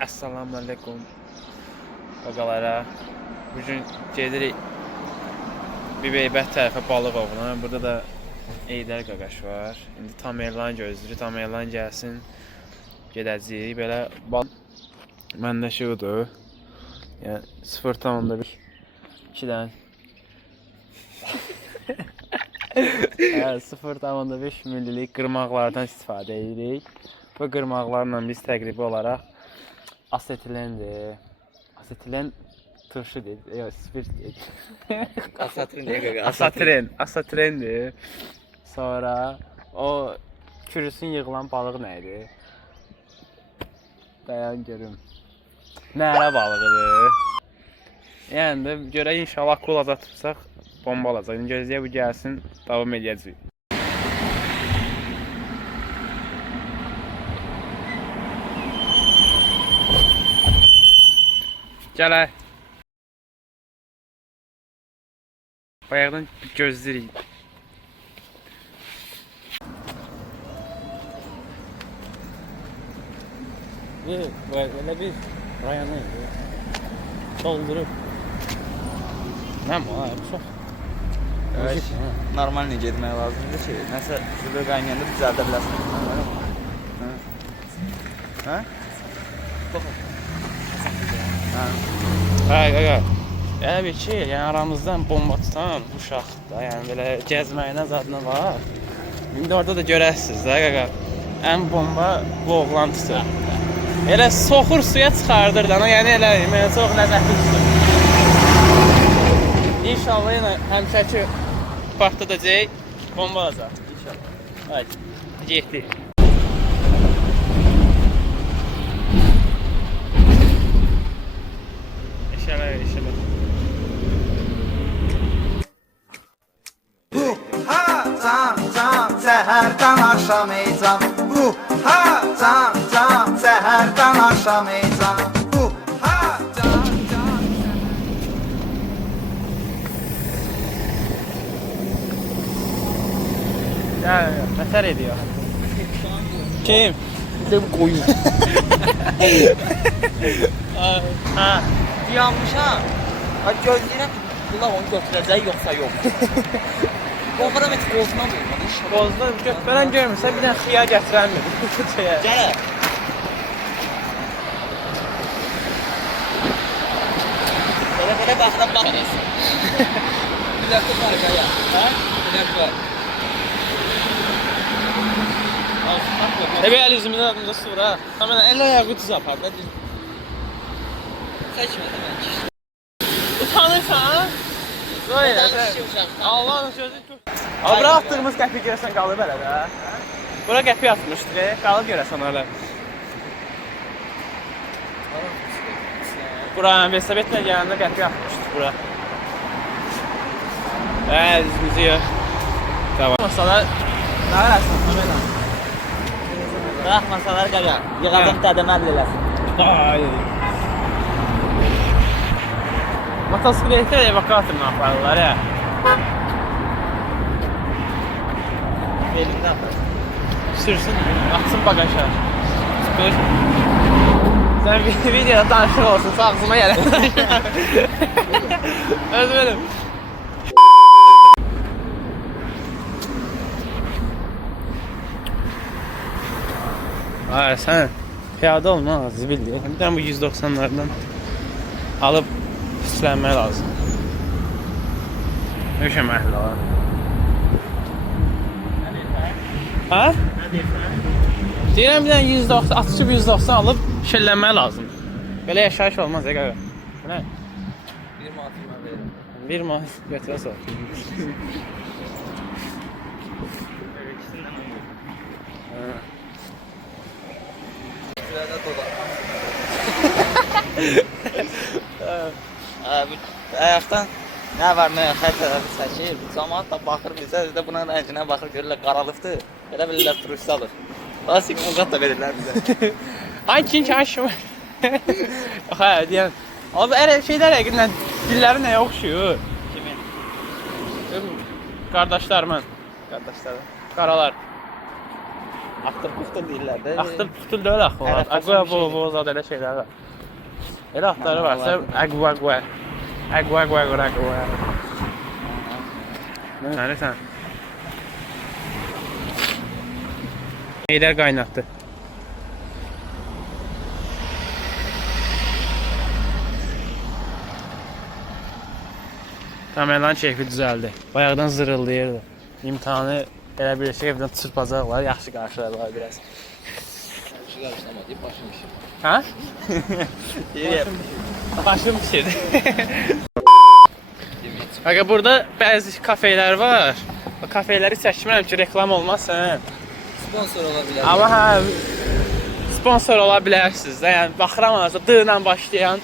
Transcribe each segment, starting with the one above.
Assalamu alaikum qaqalara. Bugün gedirik bir beybət tərəfə balıq ovuna. Burada da Eydər qaqaş var. İndi tam elan gözləyir, tam elan gəlsin. Gedəcəyik. Belə məndə şudur. Yəni 0.1 2-dən 0.5 millilik qırmaqlardan istifadə edirik. Bu qırmaqlarla biz təqribi olaraq asetilendir. Asetilen turşu deyil, yox, spirt deyil. Asetilendir. Sonra o kürüsün yığılan balıq nə idi? Dayan görüm. Nərə balığıdır. Yəni də görək inşallah kul azatırsaq bomba olacaq. İndi gözləyə bu gəlsin, davam edəcəyik. Gələ. Bayaqdan gözləyirik. Belə bir rayonu doldurub. Nə mi? Çox. Evet, normal getmək lazımdır ki, nəsə şurada qaynayanda düzəldə biləsən. Hə? Qaqa. Elə bir ki, yəni aramızdan bomba tutan uşaq da, yəni belə gəzməyinə zadına var. İndi orada da görəsiniz də qaqa. Ən bomba bu oğlan tutur. Elə soxur suya çıxardır da, yəni elə mənə çox ləzzətli tutur. İnşallah yenə həmişəki partladacaq, bomba olacaq. İnşallah. Haydi, getdik. İnşallah. Can, səhərdən axşam can. Can, səhərdən axşam can. Ya, nətər ediyor? Kim? Bir də bu qoyun. Ha. Yanmış ha. Gözləyirəm ki, bunlar onu götürəcək yoxsa yox. Qorxuram heç qozuna vurmadı. Qozda götürən görmürsən, bir dənə xiyar gətirənmir. Gələ. Belə baxıram baxarasın. Bir dəfə var qaya. Hə? Bir dəfə var. Ebe el yüzümüzün adında su ha. Hemen el ayağı tuz yapar. Seçmə demək. Utanırsan ha? Böyle. Allah'ın sözü çok. Abi bura attığımız qəpi görəsən qalıb elə də. Bura qəpi atmışdıq, qalıb görəsən öyle. Bura Vesavetlə gələndə qəpi atmışdıq bura. Yüzümüzü yığ. Tamam. Masalar nə eləsin? Hemen. Bırax masaları qaqa. Yığacaq dədəm əllə eləsin. Ay. Motosikletlər evakuatorla aparırlar ya. Elimdə atar. Sürsün, atsın bagaja. Dur. Sen videoda danışır olsun, ağzıma gəlir. Özüm benim. Hayır, sen piyade olma, zibil diye. Bir tane bu 190'lardan alıp pislenmeye lazım. Üşeməkli var. Ha? Deyirəm bir dənə 190, atışı 190 alıb şellənməyə lazım. Belə yaşayış olmaz ya qaqa. Bu nə? 1 manatı mən verirəm. 1 manat götürə sor. Şurada dolar. Ayaqdan nə var, nə xət tərəfi çəkir. Cəmaət də baxır bizə, də buna rənginə baxır, görürlər qaralıqdır. Elə bilirlər turist alır. Daha siqnalqat da verirlər bizə. Hangi aşı var? Yox, hə, deyən. Abi, şeylər həqiqətən dilləri nəyə oxşuyur? Kimin? Qardaşlarımın. qardaşlarım. Qaralar. Axtır puftur deyirlər də. Axtır putul deyil axı. Hər Aqva bir şeydir. bu zad elə şeylər var. Elə axtarı Mənalar varsa var. aqva. Aqva. Nə sən? Neylər qaynatdı? Kameranın keyfi düzəldi. Bayaqdan zırıldayırdı. İmtahanı elə bir şey evdən çırpacaqlar, yaxşı qarşıladılar biraz. Şu qarışlama deyib başım işim. Hə? Deyir. Başım pişirdi. Aga burada bəzi kafelər var. O kafeləri çəkmirəm ki, reklam olmasın. Sponsor ola bilər. Amma hə, sponsor ola bilərsiniz də. Yəni baxıram arası D ilə başlayan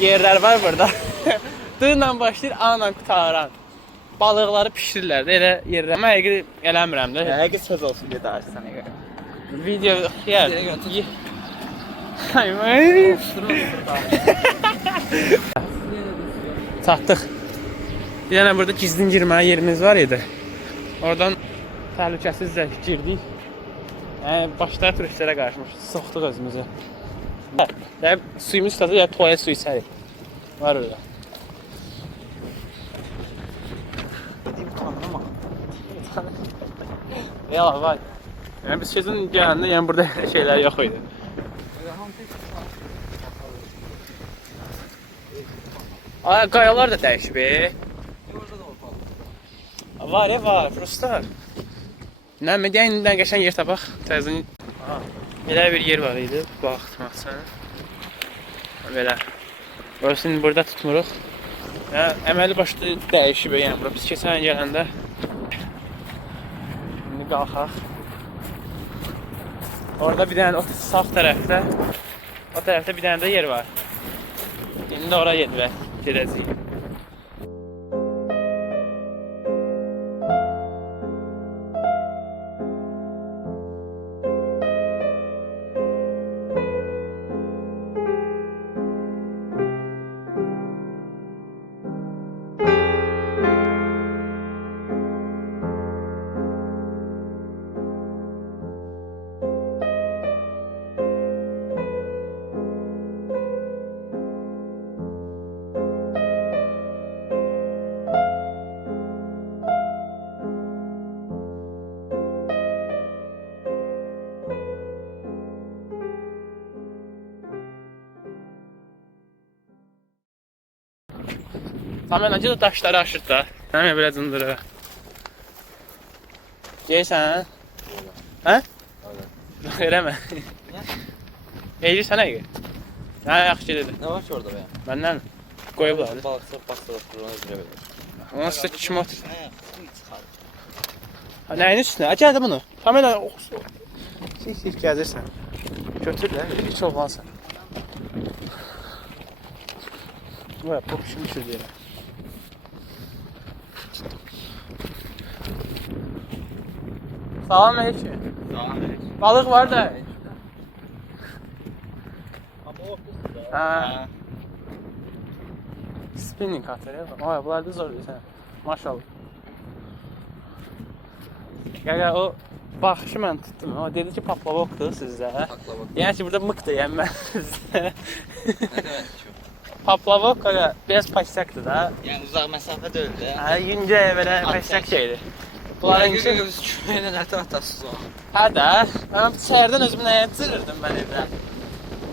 yerlər var burada. D ilə başlayır, A ilə qutaran. Balıqları bişirirlər də elə yerdə. Mən həqiqi eləmirəm də. Həqiqi söz olsun deyə danışsan həqiqi. Video xiyar. Direkt götür. Ay. Çatdıq. Bir dənə burada gizlin girməyə yerimiz var idi. Oradan təhlükəsizcə girdik. Yəni başda turistlərə qarışmış, soxduq özümüzü. Ya suyumuz tadı ya tuvalet suyu içərik. Var orada. Dedim tanrıma. Yalan var. Yəni biz keçən gələndə yəni burada elə şeylər yox idi. Ay qayalar da dəyişib. Var ya var, prosta. Nə median indidən qəşəng yer tapaq. Təzən elə bir yer var idi. Baxmaqsan. Belə. Burası indi burada tutmuruq. Yəni əməli başlı dəyişib yəni bura. Biz keçən gələndə indi qalxaq. Orada bir dənə o sağ tərəfdə o tərəfdə bir dənə də yer var. İndi oraya gedəcəyik. Tamam, önce de daşları aşırt da. Hemen böyle zındırı. Geysən? Hə? Eləmə. Eğir sənə gir. Hə, yaxşı gedir. Nə var ki orada be? Məndən qoyublar. Balıqsa baxsalar quruna üzrə verir. Onun üstə kim otur? Su çıxar. Ha, nəyin üstünə? Gəl də bunu. Kamera sik gəzirsən. Götür də, heç olmazsan. Bu yap, bu şimdi şu deyirəm. Salam aleyküm. Balıq var da. Ha. Spinning katır ya. Oy, bunlar da zor deyirsən. Maşallah. Gəl o baxışı mən tutdum. O dedi ki paplavokdur sizdə. Paplavok. Yəni ki burada mıqdır yəni mən sizdə. Nə demək ki? Paplavok öyle biraz paşakdır da. Yəni uzaq məsafə deyil də. Ha, yüngə belə paşak şeydir. Bunların üçün göz kümeyle nəsə atasız o. hə də, mən səhərdən özümü nəyə cırırdım mən evdə.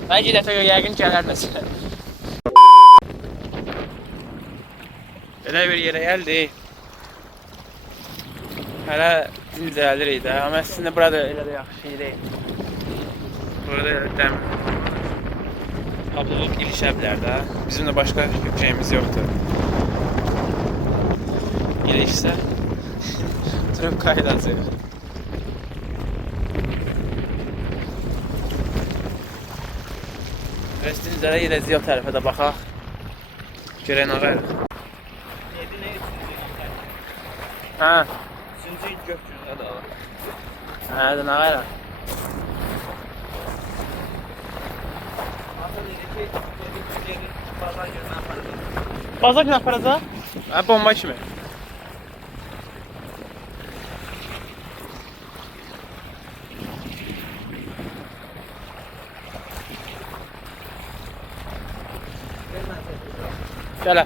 Bəlkə dəfə yəqin gələr nəsə. Belə bir yerə gəldik. Hələ dincəlirik də, amma əslində burada elə də yaxşı şey deyil. Burada dəm Paplavok ilişə bilər də. Bizim də başqa şeyimiz yoxdur. İlişsə durub qayıdacaq. Rəstinizlərə gedəcək o tərəfə də baxaq. Görək nə var. Hə. Üçüncü il gökyüzündə də var. Hə, də nə var? Bazar günü aparacaq? Hə, bomba kimi. Gələ.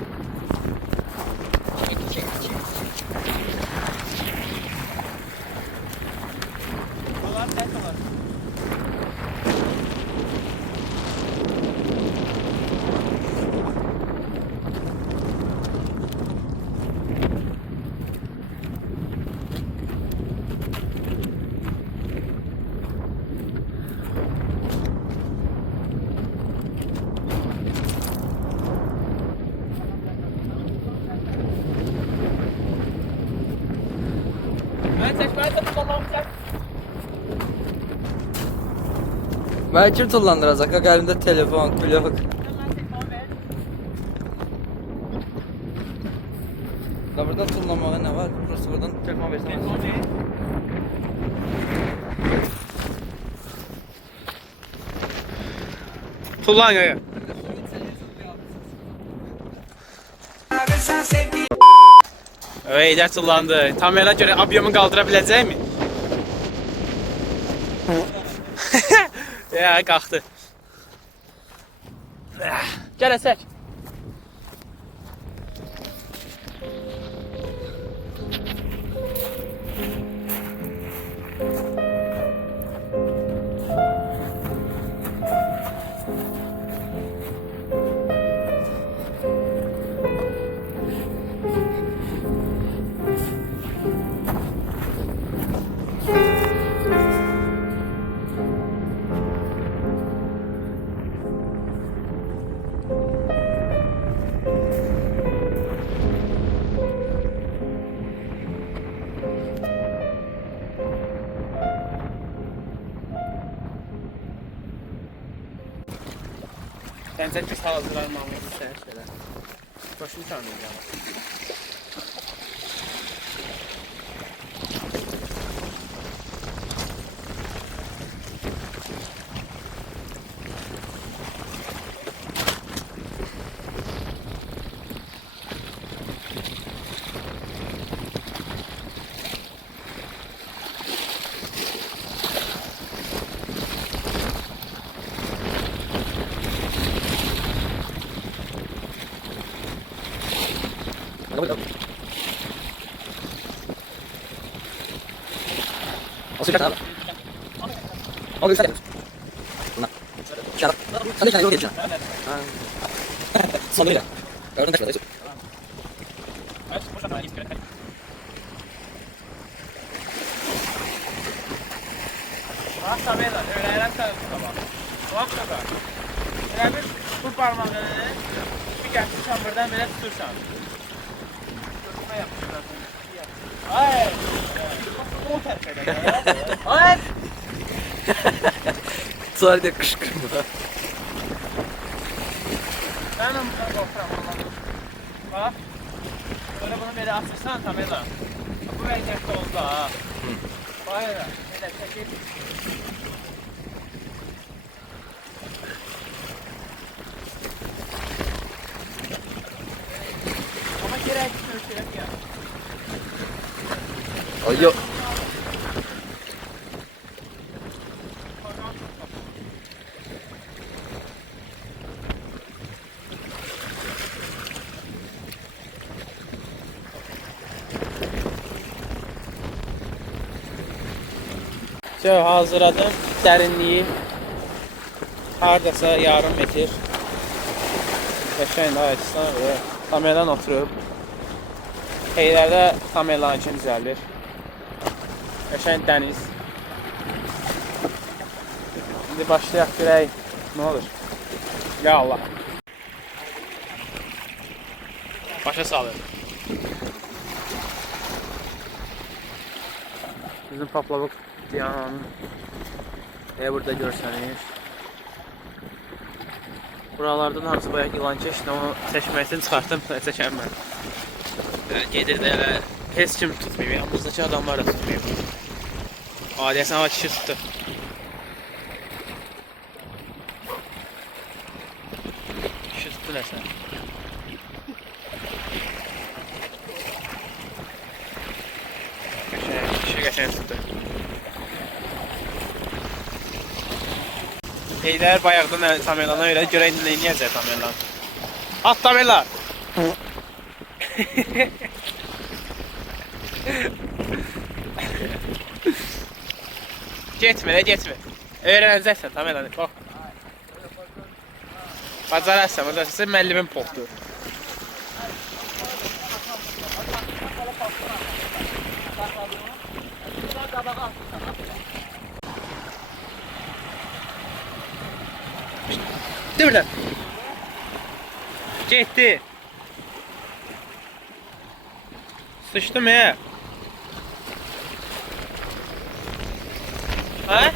Məni kim tullandıracaq? Qaqa əlimdə telefon, kulok. Da burada tullanmağa nə var? Burası buradan telefon versən. Tullan qaqa. Heydər tullandı. Tam elə görə abyomu qaldıra biləcəkmi? Ya, qalxdı. Gəl əsək. Səncə biz hazırlanmamızı sən şeylə. Başını tanıyacağım. Olsun abi. O gün sen yapıyorsun. Buna. Şarap. Sen de kendine yol geçeceksin. Sonuyla. Gördün kaçmadı. Bak tabela, öğrenen sabah. Bak sabah. Elə bir bu parmağını bir gətir çambırdan belə tutursan. Gözümə yapışdırırsan. Ay! O tərəfdə. Ay! Sonra da kışkırma. Mənim qorxuram Allah'ım. Bax. Böyle bunu belə açırsan tabela. Bu vəziyyətdə oldu ha. Bayra, elə çəkil. Ama gerek yok ya. Ay yok. Hazırladım. Dərinliyi hardasa yarım metr. Qəşəng ayıqsan və kameran oturub. Heylərdə kameranın için düzəlir. Qəşəng dəniz. İndi başlayaq görək nə olur. Ya Allah. Başa salır. Bizim paplavuk Diyananın burada görsəniz. Buralardan hamısı bayağı yılan keçdi, onu çəkməsini çıxartdım, çəkəmmən. Gedir də elə heç kim tutmayıb, yanımızdakı adamlar da tutmayıb. Adiyəsən hava kişi tutdu. Kişi tutdu nəsə. Kişi qəşəng tutdu. Heydər bayaqdan Tamerlana öyrədi, görək nə eləyəcək Tamerlan. At Tamerlan! Getmə, getmə. Öyrənəcəksən, tamam elə. Bax. Bacararsan, bacararsan. Müəllimin popdur. Dur lan. Getdi. Sıçdım ya. Ha?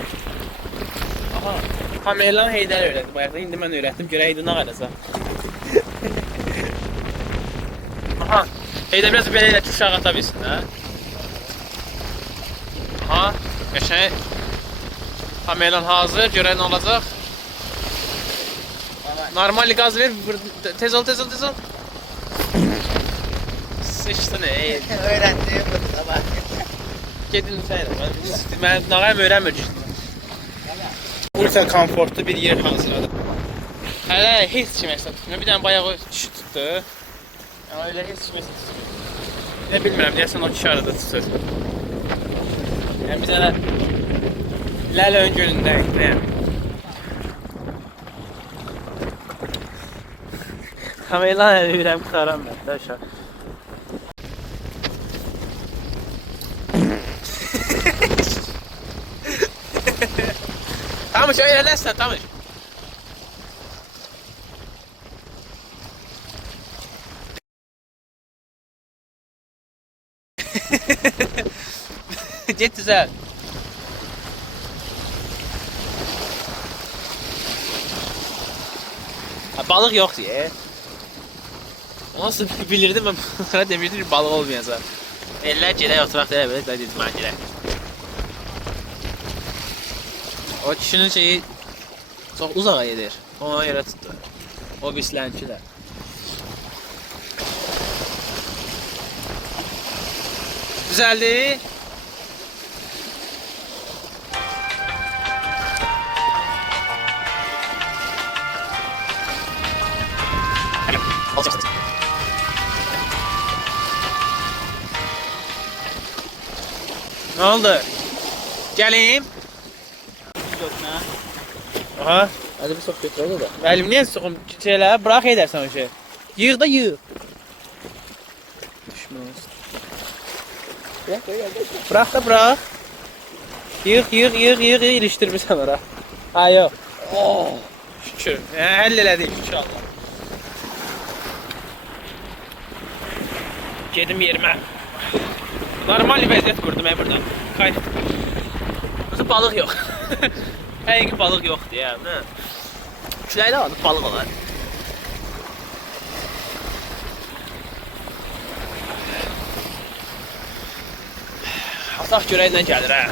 Aha. Kameran Heydər öyrətdi bayaqda. İndi mən öyrətdim. Görək indi nə qalacaq. Aha. Heydər biraz belə elə ki uşaq ata bilsin, hə? Aha. Qəşəng. Kameran hazır. Görək nə olacaq. Normal gaz ver. Tez ol, tez ol, tez ol. Sıçdın ey. Öğrendiğim bu sabah. Gedin sən. Mən nağayım öyrənmir. Ultra komfortlu bir yer hazırladım. Hələ heç kim hesab tutmuyor. Bir dənə bayağı kişi tutdu. Amma elə heç kim hesab tutmuyor. Ne bilmirəm, deyəsən o kişi arada tutur. Yəni bir dənə Ləl ön gölündəyik də yəni. Kamelan ürəm qutaram mən də uşaq. Tamam, öyrənərsən, tamam. Get düzəl. Balıq yoxdur ya. Nasıl bilirdim ben sana demirdim ki balık olmayacaq. Eller gedək oturaq deyə belə dedim mən gedək. O kişinin şeyi çok uzağa gedir. Ona göre tuttu. O bislənki də. Düzəldi. Ne oldu? Geleyim. Aha. Hadi bir sok götürelim de. Müəllim niyə soxum şeylər? Bırax edərsən o şey. Yığ da yığ. Düşmüş. Bırax da bırax. Yığ ilişdirmirsən ora. Ha yox. Oh, şükür. Həll elədik inşallah. Gedim yerimə. Normal vəziyyət qurdum buradan. Qayıt. Burada balıq yox. Həqiqi balıq yoxdur ya. Küləkdə alıb balıq olar. Ataq görək nə gəlir hə.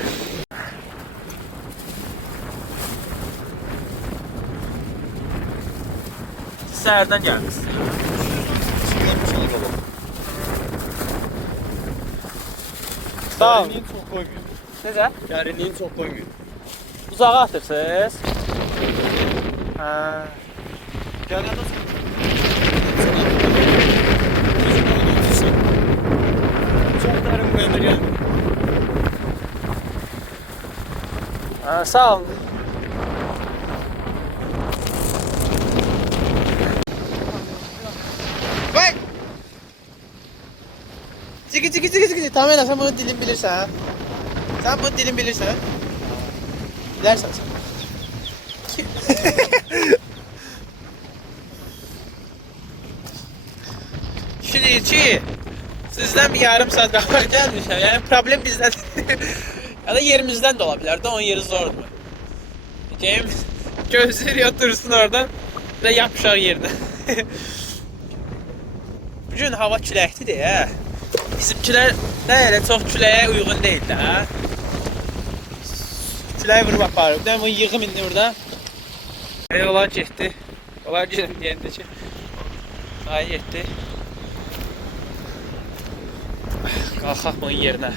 Səhərdən gəlmişsiniz. Sağ ol. Derinliğini çok koymuyor. Necə? Derinliğini çok koymuyor. Uzağa atırsınız. Ha. Gel nasıl? Çok derin koyabilir yani. Ha, sağ ol. Bak. Çıkı. Tamam elə, sən bunu dilin bilirsən. Sen bunu dilin bilirsən. Bilərsən sən. Şimdi ki, sizden bir yarım saat kadar gelmişim. Yani problem bizden. Ya da yerimizden de olabilir. De onun yeri zordu. Diyeceğim, gözleri otursun oradan ve yapışar yerine. Bugün hava küləklidir ya. Bizimkiler de öyle çok küləyə uygun değil de ha. Küləyi vurub aparıb. Bir də bunu yığım indi burada. Onlar getdi. Onlar gedim deyəndə ki. Ay getdi. Qalxaq bunun yerinə.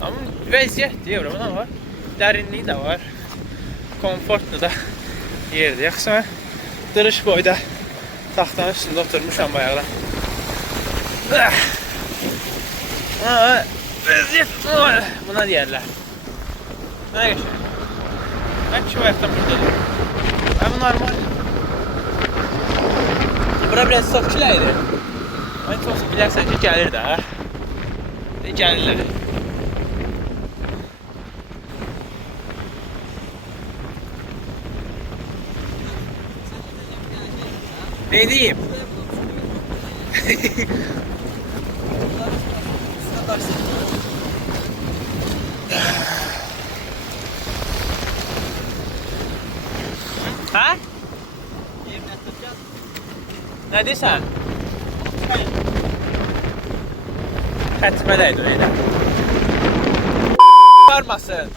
Amma vəziyyət deyirəm, nə var? Dərinliyi də var. Komfortlu da yerdir. Yaxşı mən dırış boyda taxtanın üstündə oturmuşam bayaqdan. Vəziyyət buna deyərlər. Nə qəşəng. Mən ki bayaqdan buradadır. Bu normal. Bura biraz çox küləkdir. Mən çox bilərsən ki gəlir də. Gəlirlər. Ne diyeyim? Ha? Ne diyorsun? Xətmədəydi öyle. Varmasın.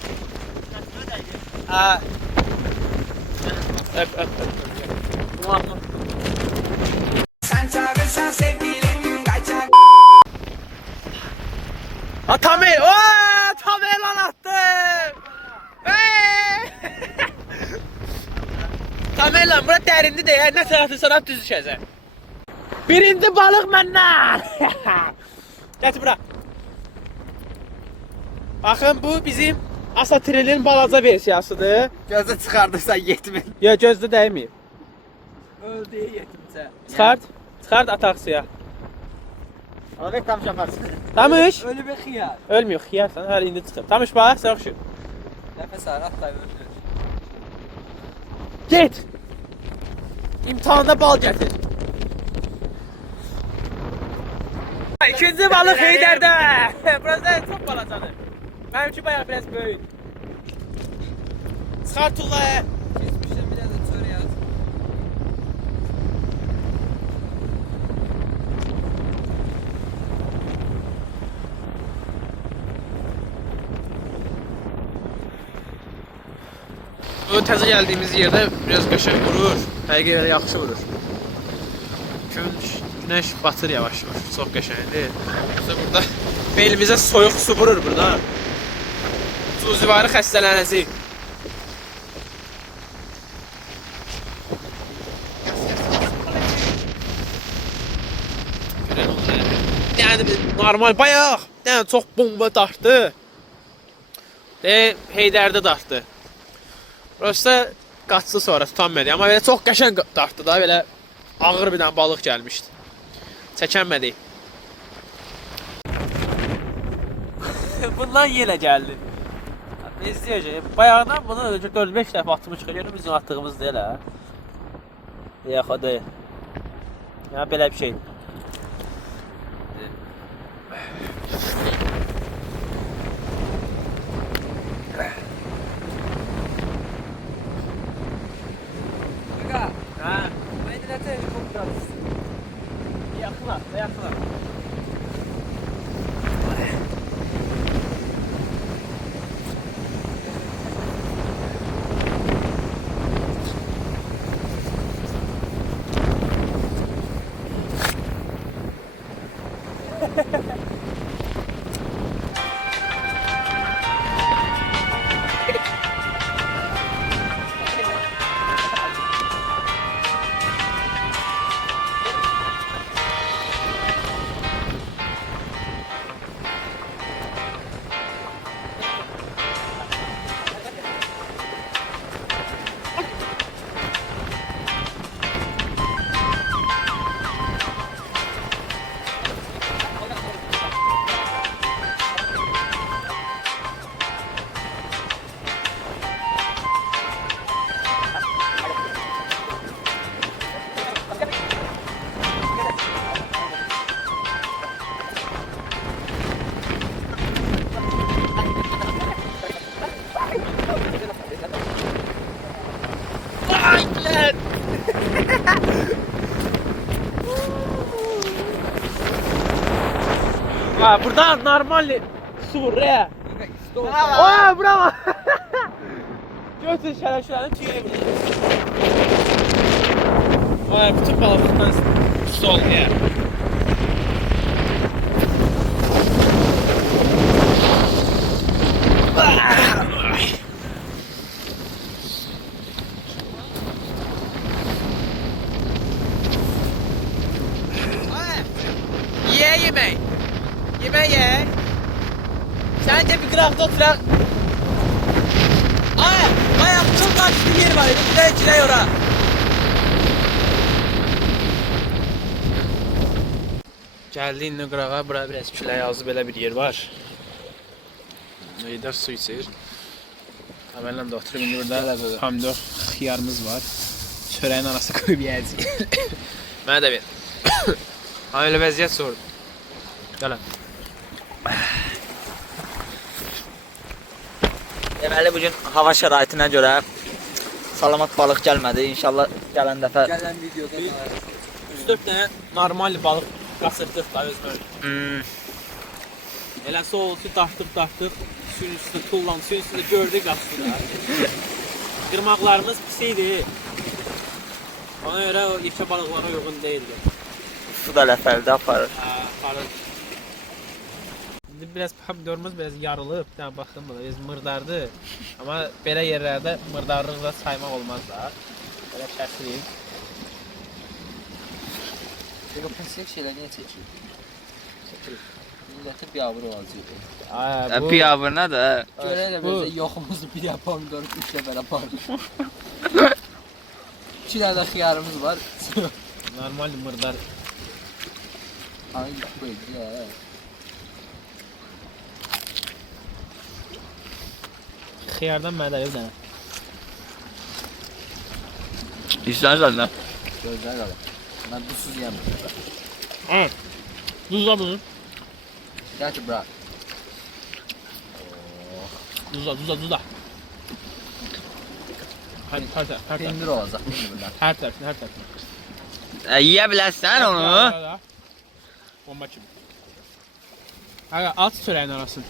Ha. Öp. Sen çağırırsan sevgilim kaçar. Tamir! Tamir lan attım! Tamir lan, bura dərindir de ya, nə tarafdırsan at düz düşəcək. Birinci balıq məndən! Gətir bura. Baxın, bu bizim Asatrilin balaca versiyasıdır. Gözü çıxardırsan 70. Ya gözdə dəyməyib. Öldüyə yetimsə. Çıxart ataq suya. Abi tam şaparsın. Tamış! Ölü bir xiyar. Ölmüyor, xiyarsan, hər indi çıxır. Tamış bax, sən oxşur. Nəfəs al, atlayıb öldür. Get! İmtihanda bal gətir. İkinci balıq Heydərdə. Burası çox balacadır. Mənimki bayağı biraz böyük. Çıxart tuğlaya. Keçmişdən bir də çörək at. Bu təzə gəldiyimiz yerdə biraz qəşəng vurur. Həqiqətən yaxşı vurur. Günəş batır yavaş-yavaş. Çox qəşəngdir. Bizə burada belimizə soyuq su vurur burada. Zuzivarı xəstələnəcək. Yəni normal bayaq. Yəni çox bomba dartdı. Heydərdə dartdı. Burası qaçdı sonra tutanmadı. Amma belə çox qəşəng dartdı da, belə ağır bir dənə balıq gəlmişdi. Çəkənmədik. Bundan yenə gəldi. İzləyəcək. Bayaqdan bunu 4-5 dəfə atmış gəliyordum, bizim attığımız deyil hə. Yox, o deyil. Ya belə bir şey. Ha. Medinete helikopter atırsın. Yakın. Burada normal su vurur ya. Oy bravo. Götür şərəşlərini tüyə bilir. Oy bütün balıqdan su oldu ya. Yemək yeyək. Səncə bir qıraqda oturaq. Ay, çok qarşıda yer var. Bir də girək ora. Gəldi indi qırağa, bura biraz külək azı belə bir yer var. Heydər su içir. Əvvəllə də oturub indi burada pomidor xiyarımız var. Çörəyin arasına qoyub yeyəcəyik. Mənə də ver. Ha öyle vəziyyət sordu. Gəlin. Deməli bugün hava şəraitinə görə salamat balıq gəlmədi. İnşallah gələn dəfə Gələn videoda 3-4 dənə normal balıq qasırdıq da özümüz. Elə soğusu dartdıq, suyun üstündə tullandı, suyun üstündə gördük qasırdı. Qırmaqlarımız pis idi. Ona görə o yekə balıqlara uyğun deyildi. su da ləfəldə aparır. Aparır. İndi biraz pomidorumuz biraz yarılıb, bir dənə baxın buna, biraz mırdardı. Amma belə yerlərdə mırdarlığı da saymaq olmaz da. Belə kəsrik. Peki pesek şeyler niye çekiyor? Millete bir avro azıyor. Bu Piyabına da. Göre de bu- böyle yokumuz bir yapalım doğru 3 level yapalım. 2 tane xiyarımız var. normal mırdar. Hangi bu ya? Xiyardan mənə də bir dənə. İstənirsən də. Gözler kalır. Ben duzsuz yiyemem. Evet. Duzla bunu. Gerçi bırak. Duzla. Hadi her taraf. Peynir olacak değil mi bunlar? Her tarafını. Yiyə bilərsən onu. Bomba kimi. Aga at çörəyin arasını.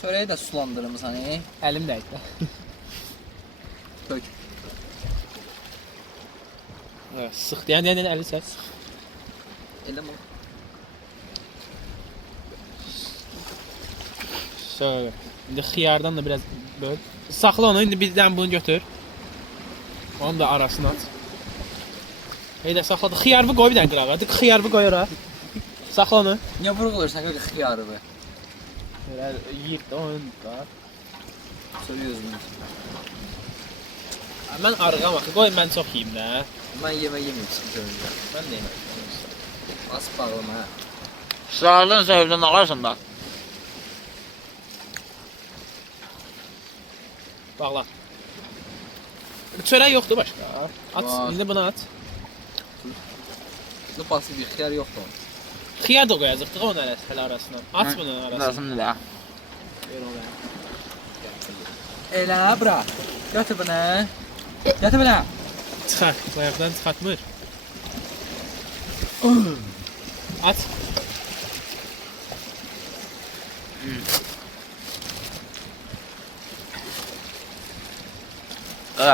Çöreği de sulandırırız hani. Əlim dəydi. Kök. Evet, sıx. Yəni əli səs. Elim o. Şöyle. İndi xiyardan da biraz böl. Saxla onu, indi bizdən bunu götür. Onu da arasına at. Heydə saxladı. Xiyarı qoy bir dənə qırağa. Hadi xiyarı qoy ora. Saxla onu. Niye vurgulursan kök xiyarı be? Belə yeyib də onu da. Soruyoruz bunu. Mən arıqam axı. Qoy mən çox yeyim də. Ben yemeyeyim sıkıntı önce. Mən də yemək. Az bağlama ha. Sağladın səhvdən ağarsın da. Bağla. Çörək yoxdur başqa. At, Var. indi bunu at. Bu basit bir xiyar yoktu onun. Xiyar da qoyacaqdıq onun hələ arasına. At bunu arasına. Lazımdır da. Ver onu. Elə bırak. Götür bunu. Götür bunu. Çıxar. Ayaqdan çıxartmır. At.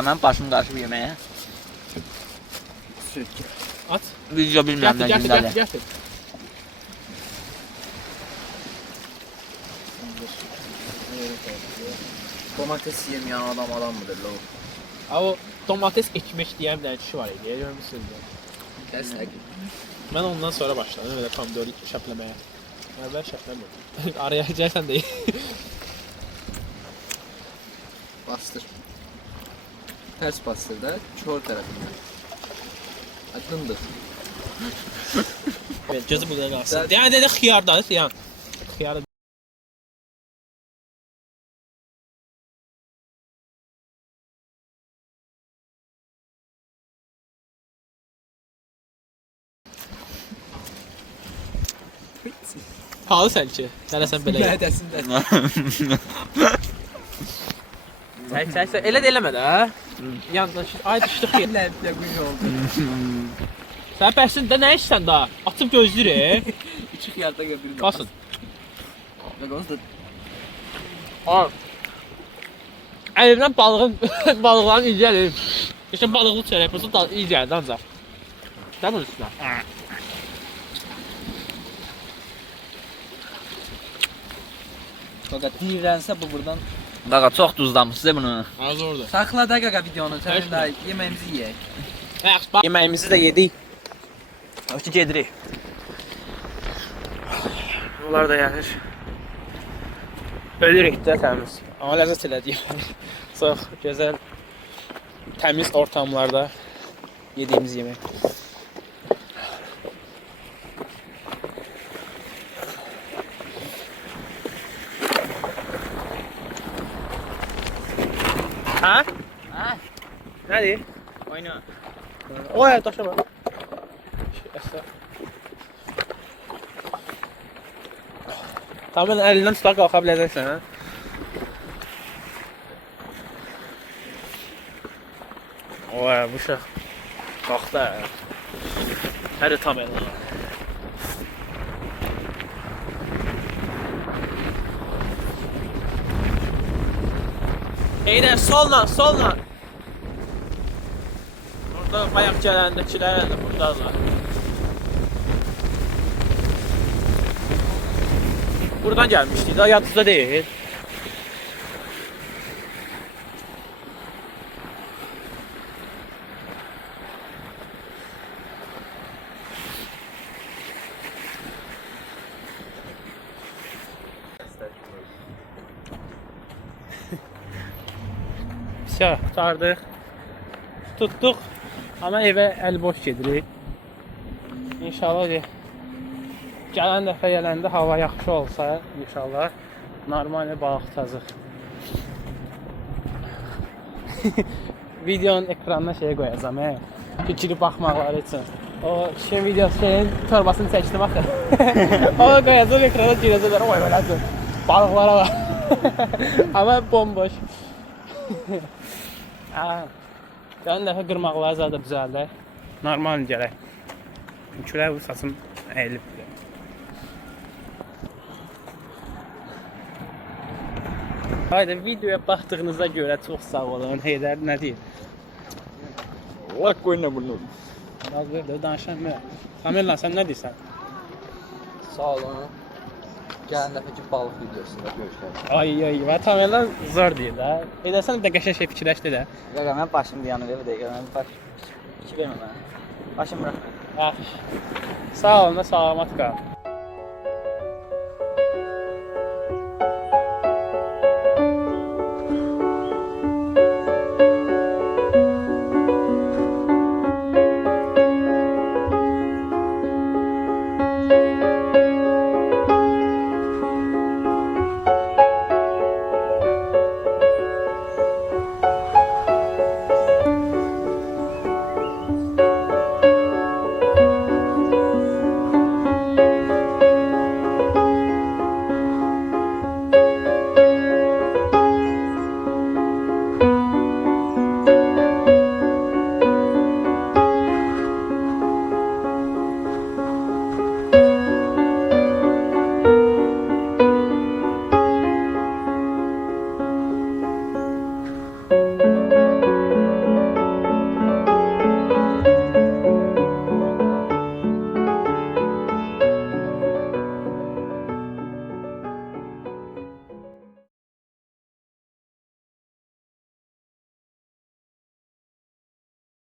Mən başım qarışıb yeməyə. Süt. At. Video bilmirəm nə gündədir. Gətir. Domates yemeyen adam mıdır lo? Ha o domates ekmek deyən bir dənə kişi var idi. Görmüsünüz mü? Destek. Mən ondan sonra başladım elə pomidor şəpləməyə. Əvvəl şəpləmirdim. Araya gəlsən də. Bastır. Ters bastır da kör tarafından. Aklındır. Gözü burada qalsın. Yəni dedi xiyardadır, yəni. Xiyarı Halı sən ki. Gələsən belə. Neredesin de? Sən elə də eləmə də. Yandan ay düşdük yer. Lente kuş oldu. Sən bəsin də nə işsən daha? Atıb gözləyir. İki xiyarda götürün. Basın. Bak onu da Al. Əlimdən balıqların iyi gəlir. İşte balıqlı çörək burası iyi gəldi ancaq. Də bunun üstünə. fakat dinlense bu buradan. Qaqa çox duzlamışsınız bunu. Az orada. Sakla da gaga videonu. Sen Kaç de yemeğimizi yiyek. Yeməyimizi də yedik. Ötü gedirik. Bunlar da gəlir. Ölürük də təmiz. Amma ləzzət elədik. Çox gözəl, təmiz ortamlarda yediyimiz yemək. Ha? Ha? Nədir? Oyna. Oy, daşa bax. Tamam, əlindən tutar qalxa biləcəksən, hə? Oy, bu uşaq qalxdı. Hələ tam elə. Eydə, solla, solla. Orada bayaq gələndəkilər də buradalar. Buradan gəlmişdik, daha yadınızda deyil. Все, qurtardıq. Tutduq. Amma evə əl boş gedirik. İnşallah gələn dəfə gələndə hava yaxşı olsa, inşallah normal balıq tutacaq. Videonun ekranına şey qoyacağam, fikri baxmaqları üçün. O şey videosu şeyin torbasını çəkdim axı. O qoyacağam ekrana girəcəklər. Oy belədir. Balıqlara bax. Amma bomboş. Gələn dəfə qırmaqları zaten düzəldək. Normal gələk. Külək saçım əyilib. Haydi, videoya baxdığınıza görə çox sağ olun. Heydər nə deyir? Allah qoyuna bunu. Az ver də danışan mı? Samirlan, sən nə deyirsən? Sağ olun. Gələn dəfəki balıq videosunda görüşürük. Ay, və Tamerlan zor deyir də. Edəsən bir də qəşəng şey fikirləşdi də. Qaqa, mən başım dayanır, bir dəqiqə, mən baş... İki vermə mənə. Başım bırax. Sağ olun, salamat qal.